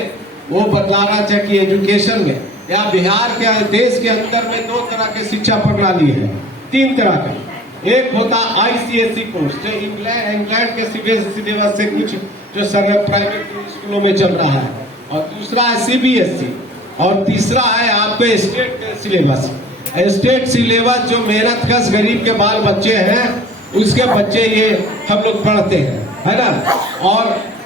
वो बतलाना चाहिए कि एजुकेशन में या बिहार के देश के अंदर में 2 तरह के शिक्षा प्रणाली है, 3 तरह का। एक होता आईसीएसई कोर्स जो इंग्लैंड के सिलेबस से कुछ जो प्राइवेट स्कूलों में चल रहा है, और दूसरा है सीबीएसई, और तीसरा है आपके स्टेट सिलेबस। स्टेट सिलेबस जो मेहनत कश गरीब के बाल बच्चे हैं उसके बच्चे ये हम लोग पढ़ते हैं, है ना। और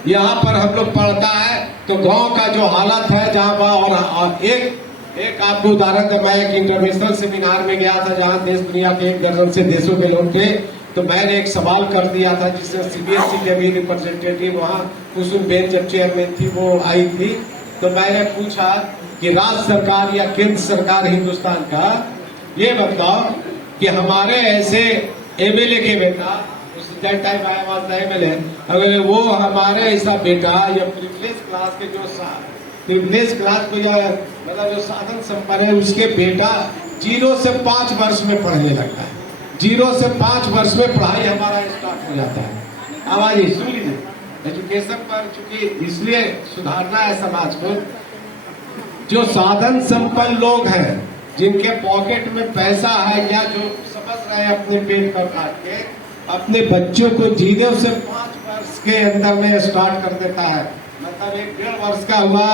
यहाँ पर हम लोग पढ़ता है तो गांव का जो हालत है जहाँ और एक आपको उदाहरण जब मैं एक इंटरनेशनल सेमिनार में गया था जहाँ देश दुनिया के 1 दर्जन से देशों के लोग थे, तो मैंने एक सवाल कर दिया था जिससे सीबीएसई के भी रिप्रेजेंटेटिव वहाँ कुसुम बेन जब चेयरमैन थी वो आई थी, तो मैंने पूछा कि राज्य सरकार या केंद्र सरकार हिंदुस्तान का ये बताओ कि हमारे ऐसे एमएलए के बेटा एमएलए अगर वो हमारे ऐसा बेटा या प्रिविलेज क्लास के जो प्रिविलेज क्लास को या मतलब जो साधन संपन्न है उसके बेटा 0 से 5 वर्ष में पढ़ने लगता है, 0 से 5 वर्ष में पढ़ाई हमारा स्टार्ट हो जाता है। आवाज सुन लीजिए एजुकेशन पर, चूंकि इसलिए सुधारना है समाज को। जो साधन संपन्न लोग हैं जिनके पॉकेट में पैसा है या जो समझ रहे हैं अपने पेट पर काट के अपने बच्चों को 0 से 5 वर्ष के अंदर में स्टार्ट कर देता है, मतलब 1-1.5 वर्ष का हुआ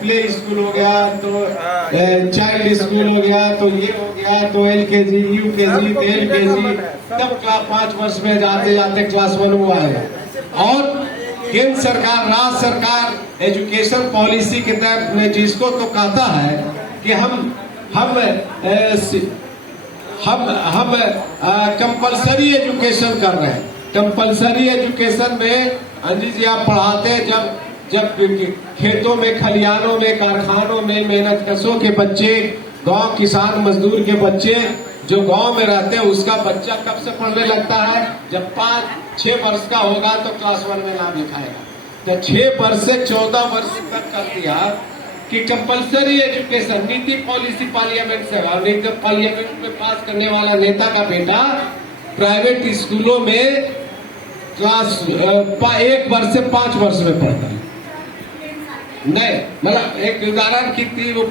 प्ले स्कूल हो गया तो चाइल्ड स्कूल हो गया तो ये हो गया तो एलकेजी यूकेजी तो एलकेजी, तब 5 वर्ष में जाते जाते क्लास 1 हुआ है। और केंद्र सरकार राज्य सरकार एजुकेशन पॉलिसी के तहत जिसको तो कहता है कि हम कंपलसरी एजुकेशन कर रहे हैं। कंपलसरी एजुकेशन में अंजी जी आप पढ़ाते हैं जब खेतों में, खलिहानों में, कारखानों में मेहनत कशों के बच्चे, गांव किसान मजदूर के बच्चे जो गांव में रहते हैं उसका बच्चा कब से पढ़ने लगता है? जब 5-6 वर्ष का होगा तो क्लास 1 में नाम लिखाएगा। तो 6 वर्ष से 14 वर्ष तक कर दिया कि कंपलसरी एजुकेशन नीति पॉलिसी पार्लियामेंट से, और नीति पार्लियामेंट में पास करने वाला नेता का बेटा प्राइवेट स्कूलों में क्लास 1 वर्ष से 5 वर्ष में पढ़ता है। नहीं मतलब एक उदाहरण की थी वो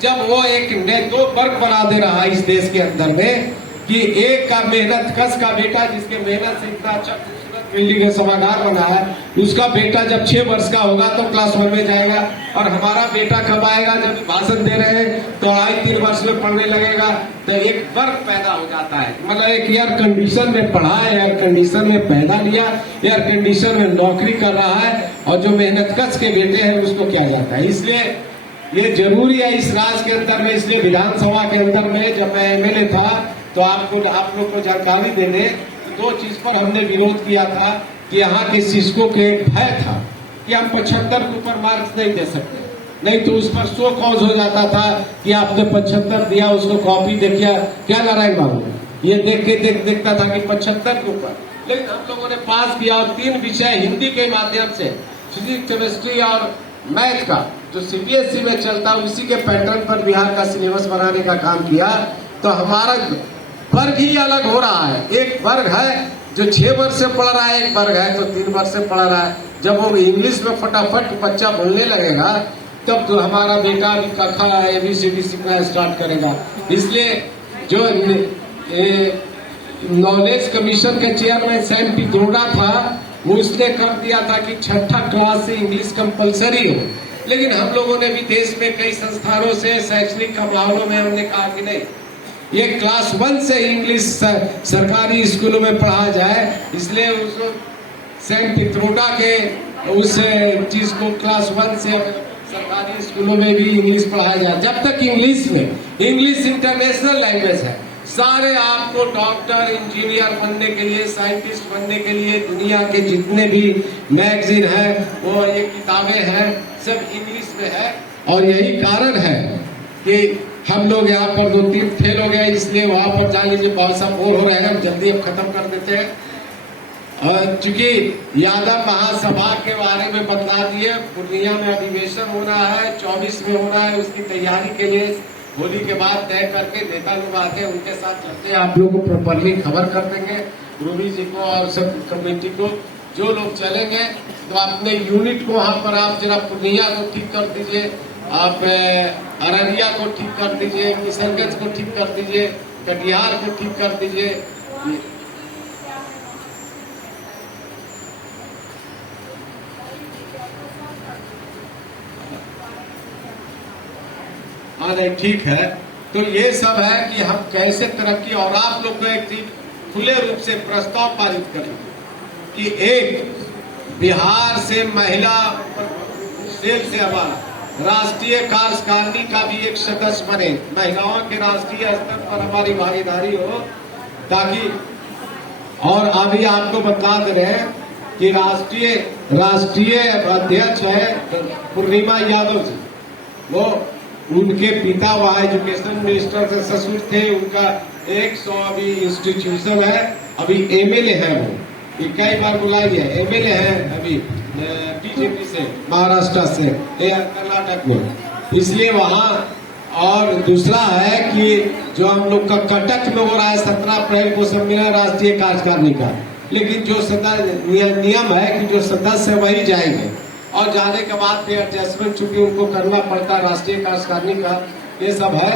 जब वो एक 2 वर्ग बना दे रहा है इस देश के अंदर में, कि एक का मेहनत कस का बेटा, जिसके मेहनत से इतना अच्छा खूबसूरत बिल्डिंग है, सभागार बना है, उसका बेटा जब 6 वर्ष का होगा तो क्लास 1 में जाएगा, और हमारा बेटा कब आएगा, जब भाषण दे रहे हैं तो 2.5-3 वर्ष में पढ़ने लगेगा। तो एक वर्ग पैदा हो जाता है, मतलब एक एयर कंडीशन में पढ़ा है, एयर कंडीशन में पैदा लिया, एयर कंडीशन में नौकरी कर रहा है, और जो मेहनत कस के बेटे हैं उसको किया जाता है। इसलिए ये जरूरी है इस राज्य के अंदर में। इसलिए विधानसभा के अंदर में जब मैं एमएलए था तो आप लोग को जानकारी देने 2 चीज पर हमने विरोध किया था कि यहाँ के शिक्षकों के भय था कि हम 75 के ऊपर मार्क्स नहीं दे सकते, नहीं तो उस पर शो कॉज हो जाता था कि आपने 75 दिया, उसको कॉपी देखिए क्या नारायण बाबू, ये देखता था कि 75 के ऊपर। लेकिन हम लोगों ने पास किया और 3 विषय हिंदी के माध्यम से, फिजिक्स, केमिस्ट्री और मैथ का जो सीबीएसई में चलता है उसी के पैटर्न पर बिहार का सिलेबस बनाने का काम किया। तो हमारा वर्ग ही अलग हो रहा है। एक वर्ग है जो 6 वर्ष से पढ़ रहा है, एक वर्ग है तो 3 वर्ष से पढ़ रहा है। जब वो इंग्लिश में फटाफट बच्चा बोलने लगेगा तब तो हमारा बेटा भी कखा ABCD सीखना स्टार्ट करेगा। इसलिए जो नॉलेज कमीशन के चेयरमैन सैम पित्रोडा था, वो उसने कर दिया था कि 6ठा क्लास से इंग्लिश कंपलसरी हो। लेकिन हम लोगों ने भी देश में कई संस्थानों से शैक्षणिक मामलों में हमने कहा कि नहीं, ये क्लास 1 से इंग्लिश सरकारी स्कूलों में पढ़ा जाए। इसलिए उस सैम पित्रोडा के उस चीज को क्लास 1 से सरकारी स्कूलों में भी इंग्लिश पढ़ाया जाए। जब तक इंग्लिश में, इंग्लिश इंटरनेशनल लैंग्वेज है, सारे आपको डॉक्टर, इंजीनियर बनने के लिए, साइंटिस्ट बनने के लिए दुनिया के जितने भी मैगजीन है, वो ये किताबें हैं, सब इंग्लिश में है। और यही कारण है कि हम लोग यहाँ पर 2-3 फेल हो गए, इसलिए वहां पर जान लीजिए बहुत सा बोर हो रहे हैं, हम जल्दी अब खत्म कर देते हैं। चूंकि यादव महासभा के बारे में बता दिए, पूर्णिया में अधिवेशन होना है, 24 में होना है, उसकी तैयारी के लिए होली के बाद तय करके नेता लोग आते हैं, उनके साथ चलते हैं, आप लोगों को प्रॉपरली खबर कर देंगे, रूबी जी को और सब कमेटी को। जो लोग चलेंगे तो अपने यूनिट को वहां पर आप जरा पूर्णिया को ठीक कर दीजिए, आप अररिया को ठीक कर दीजिए, किशनगंज को ठीक कर दीजिए, कटिहार को ठीक कर दीजिए। हाँ नहीं ठीक है। तो ये सब है कि हम कैसे तरक्की, और आप लोग को एक चीज खुले रूप से प्रस्ताव पारित करें कि एक बिहार से महिला सेल से हमारा राष्ट्रीय कार्यकारिणी का भी एक सदस्य बने, महिलाओं के राष्ट्रीय स्तर पर हमारी भागीदारी हो, ताकि। और अभी आपको बता दे रहे हैं कि राष्ट्रीय अध्यक्ष है पूर्णिमा यादव जी, वो उनके पिता वहाँ एजुकेशन मिनिस्टर से ससुर थे, उनका 100 अभी इंस्टीट्यूशन है, अभी एमएलए है, वो कई बार बुलाई है, एमएलए है अभी बीजेपी से, महाराष्ट्र से, कर्नाटक में, इसलिए वहाँ। और दूसरा है कि जो हम लोग का कटक में हो रहा है 17 अप्रैल को सम्मेलन राष्ट्रीय कार्यकारिणी का, लेकिन जो नियम है कि जो सदस्य है वही जाएंगे, और जाने के बाद फिर एडजस्टमेंट चूंकि उनको करना पड़ता है राष्ट्रीय कार्यकारिणी का, ये सब है।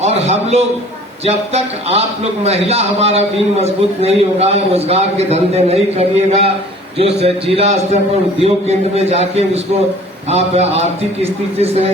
और हम लोग जब तक आप लोग महिला हमारा विंग मजबूत नहीं होगा, रोजगार के धंधे नहीं करिएगा, जो जिला स्तर पर उद्योग केंद्र में जाके उसको आप आर्थिक स्थिति से,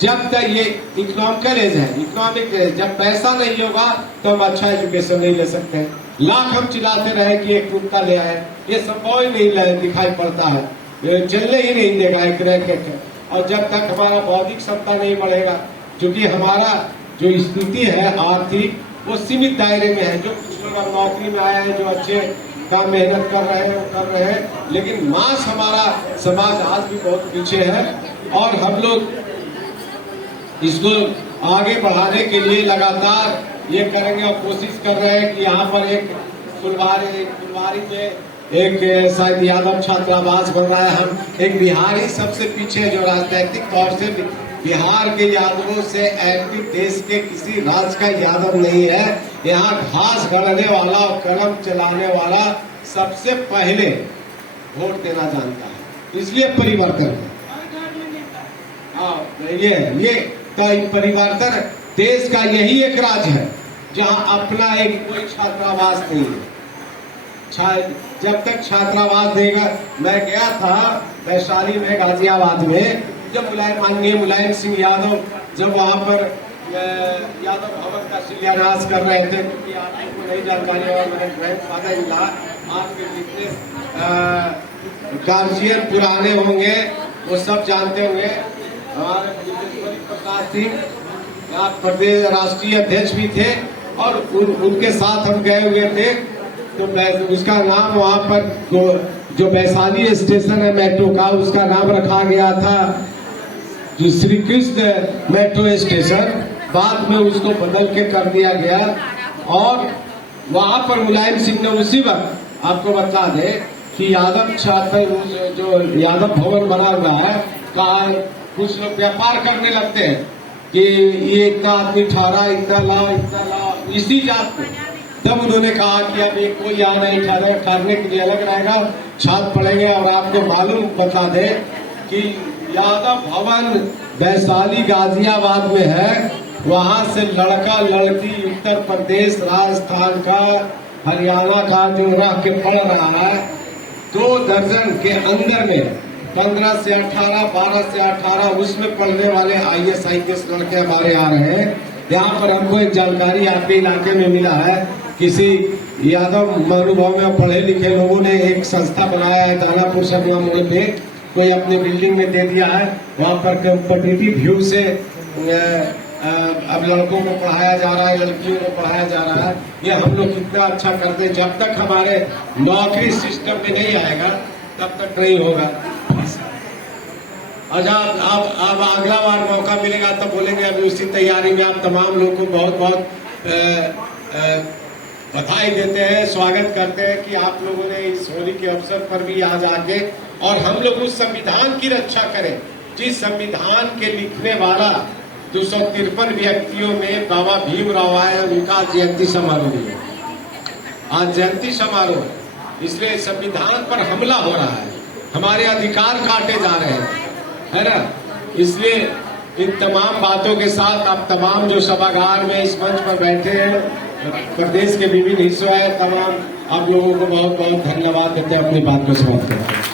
जब तक ये इकोनॉमिकल एज है, इकोनॉमिक एज, जब पैसा नहीं होगा तो हम अच्छा एजुकेशन नहीं ले सकते। लाख हम चिल्लाते रहे कि एक कुत्ता ले आए, ये संभव ही नहीं दिखाई पड़ता है, चलने ही नहीं देगा एक रैकेट। और जब तक हमारा बौद्धिक क्षमता नहीं बढ़ेगा, क्योंकि हमारा जो स्थिति है आर्थिक वो सीमित दायरे में है, जो कुछ लोग नौकरी में आए हैं, जो अच्छे काम मेहनत कर रहे हैं वो कर रहे हैं, लेकिन मास हमारा समाज आज भी बहुत पीछे है। और हम लोग इसको आगे बढ़ाने के लिए लगातार ये करेंगे और कोशिश कर रहे हैं कि यहाँ पर एक फुलवारी में एक शायद यादव छात्रावास बन रहा है। हम एक बिहारी सबसे पीछे जो राजनीतिक तौर से बिहार के यादवों से एक्टिव देश के किसी राज्य का यादव नहीं है। यहाँ घास गढ़ने वाला और कलम चलाने वाला सबसे पहले वोट देना जानता है, इसलिए परिवर्तन। हाँ ये तो परिवर्तन देश का यही एक राज है जहां अपना एक कोई छात्रावास नहीं है। जब तक छात्रावास देगा, मैं गया था वैशाली में, गाजियाबाद में, जब माननीय मुलायम सिंह यादव जब वहां पर यादव भवन का शिलान्यास कर रहे थे, क्योंकि आपको नहीं जानकारी है, मेरे ग्रैंडफादर इन लॉ आपके जितने गार्जियन पुराने होंगे वो सब जानते होंगे। हमारे प्रकाश सिंह आप प्रदेश राष्ट्रीय अध्यक्ष भी थे और उनके साथ हम गए हुए थे। तो उसका नाम वहाँ पर जो वैशाली स्टेशन है मेट्रो का, उसका नाम रखा गया था जो श्री कृष्ण मेट्रो स्टेशन। बाद में उसको बदल के कर दिया गया और वहाँ पर मुलायम सिंह ने उसी वक्त, आपको बता दे कि यादव छात्र जो यादव भवन बना हुआ है, कहा कुछ लोग व्यापार करने लगते हैं कि ये इतना आदमी ठहरा, इतना ला इसी जात में। तब उन्होंने कहा कि अब एक कोई यहाँ नहीं ठहरने के लिए अलग रहेगा, छात्र पड़ेंगे। और आपको मालूम बता दे कि यादव भवन वैशाली गाजियाबाद में है, वहां से लड़का लड़की उत्तर प्रदेश, राजस्थान का, हरियाणा का जो रह के पढ़ रहा है, 2 दर्जन के अंदर में 15 से 18, 12 से 18 उसमें पढ़ने वाले IAS IPS लड़के हमारे आ रहे हैं। यहाँ पर हमको एक जानकारी आपके इलाके में मिला है, किसी यादव महानुभाव में पढ़े लिखे लोगों ने एक संस्था बनाया है दानापुर सभा मोड़ पे, कोई अपने बिल्डिंग में दे दिया है। वहाँ पर कॉम्पिटिटिव व्यू से अब लड़कों को पढ़ाया जा रहा है, लड़कियों को पढ़ाया जा रहा है। ये हम लोग कितना अच्छा करते हैं। जब तक हमारे नौकरी सिस्टम में नहीं आएगा तब तक नहीं होगा। अच्छा, अब अगला बार मौका मिलेगा तो बोलेंगे। अभी उसी तैयारी में आप तमाम लोगों को बहुत बहुत बधाई देते हैं, स्वागत करते हैं कि आप लोगों ने इस होली के अवसर पर भी आज आके और हम लोग उस संविधान की रक्षा करें जिस संविधान के लिखने वाला 253 व्यक्तियों में बाबा भीमराव आए। उनका जयंती समारोह है आज, जयंती समारोह, इसलिए संविधान पर हमला हो रहा है, हमारे अधिकार काटे जा रहे हैं, है ना। इसलिए इन तमाम बातों के साथ आप तमाम जो सभागार में इस मंच पर बैठे हैं, प्रदेश के विभिन्न हिस्सों है, तमाम आप लोगों को बहुत बहुत धन्यवाद देते हैं। अपनी बात को समाप्त करते हैं।